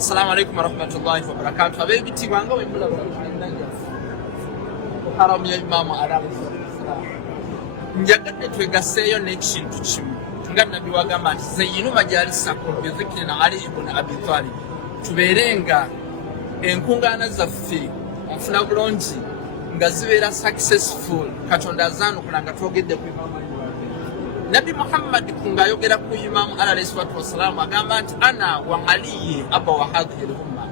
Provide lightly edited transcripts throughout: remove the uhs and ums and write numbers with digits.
Assalamu alaikum warahmatullahi wabarakatuh. Abebiti banga wembula Najjaf. Haram ya Imam Arab. Njagadde twegaseeyo n'ekintu kimu nga Nabbi wagamba nti zayyinu majalisakum bi dhikrina Ali ibn Abi Talib. Tubeerenga enkungaana zaffe enfuna bulungi nga zibeera successful Katonda azaanukula nga twogedde ku Imam Ali. Nabi Muhammad kungayogera ku Imam Ali alayhi salatu wassalam agamba nti ana wa Ali aba wa hadhihi al-umma.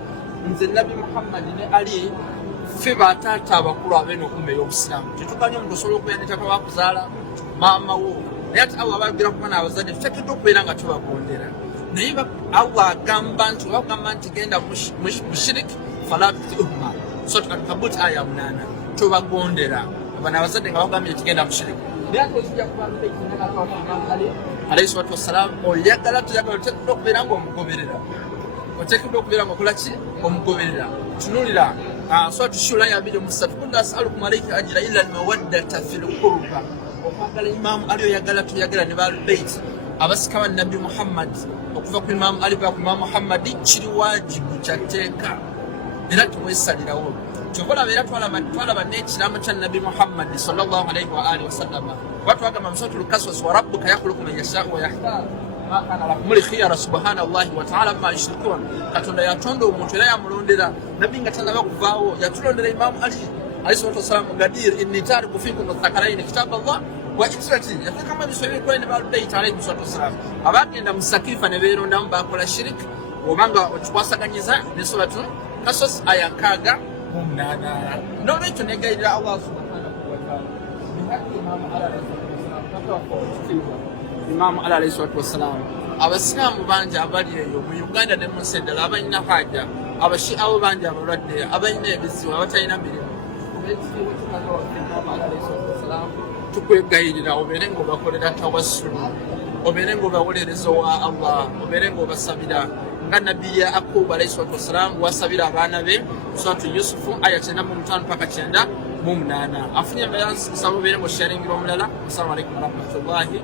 Nze Nabi Muhammad ne Ali ffe bataata abakulu ab'eno umma y'Obusiraamu. Tetukanye omuntu osobola okubeera ne taata wa kuzaala maama wo naye ate awo abagira kuba n'abazadde tuteekeddwa okubeera nga tubagondera. Naye awo agamba nti genda mushiriki fala tutihuma so Ankabut aya 8 tubagondera abana abazadde nga bagambye tugenda mushiriki. Alayhi salatu wassalam oyagala tuyagala oteekeddwa okubeera ng'omugoberera oteekeddwa okubeera ng'okola ki omugoberera. Tunulira Suratu Shura ya 2:3 kunna as'alukum alayhi ajra illa al-mawaddata fil qurba. Okwagala Imam Ali oyagala tuyagala ne Ahlul Bayt abasika ba Nabi Muhammad okuva ku Imam Ali ba ku Imam Muhammad kiri wajibu kyateeka era tumwesalirawo. Kyobola beera twalaba n'ekiraamo kya Nabi Muhammad sallallahu alayhi wa alihi wasallam. Watu wagamba Suratul Qasas wa rabbuka yakhluqu man yasha'u wa yakhtar ma kana lakum al-khiyara subhanallahi wa ta'ala ma yushrikun. Katonda yatonda omuntu era yamulondera Nabi nga tannaba kuvaawo yatulondera Imam Ali alayhi salatu wassalam gadir inni tariku fikum athaqalaini kitab Allah wa itrati yakama biswahili kwa Nabi Al-Bayt alayhi salatu wassalam abagenda musakifa ne beerondamu bakola shirik obanga okikwasaganyiza ne Suratu Qasas aya 6 nolwekyo negayirira Allah subhanahu wa ta'ala Imam Ali alayhi salatu wassalam abasiraamu bangi abali eyo mu Uganda ne mu nsi endala abalina haja abashiawo bangi abalwadde abalina ebizibu abatalina mirimu tukwegayirira obeere ng'obakolera tawassulu obeere ng'obawolereza wa Allah obeere ng'obasabira nga Nabbi Yaqubu alayhi salatu wassalam wasabira abaana be Suratu Yusufu aya 95 mpaka 98 afunye mbayansi nsaba obeere ng'osharingira omulala. Assalamu alaikum warahmatullahi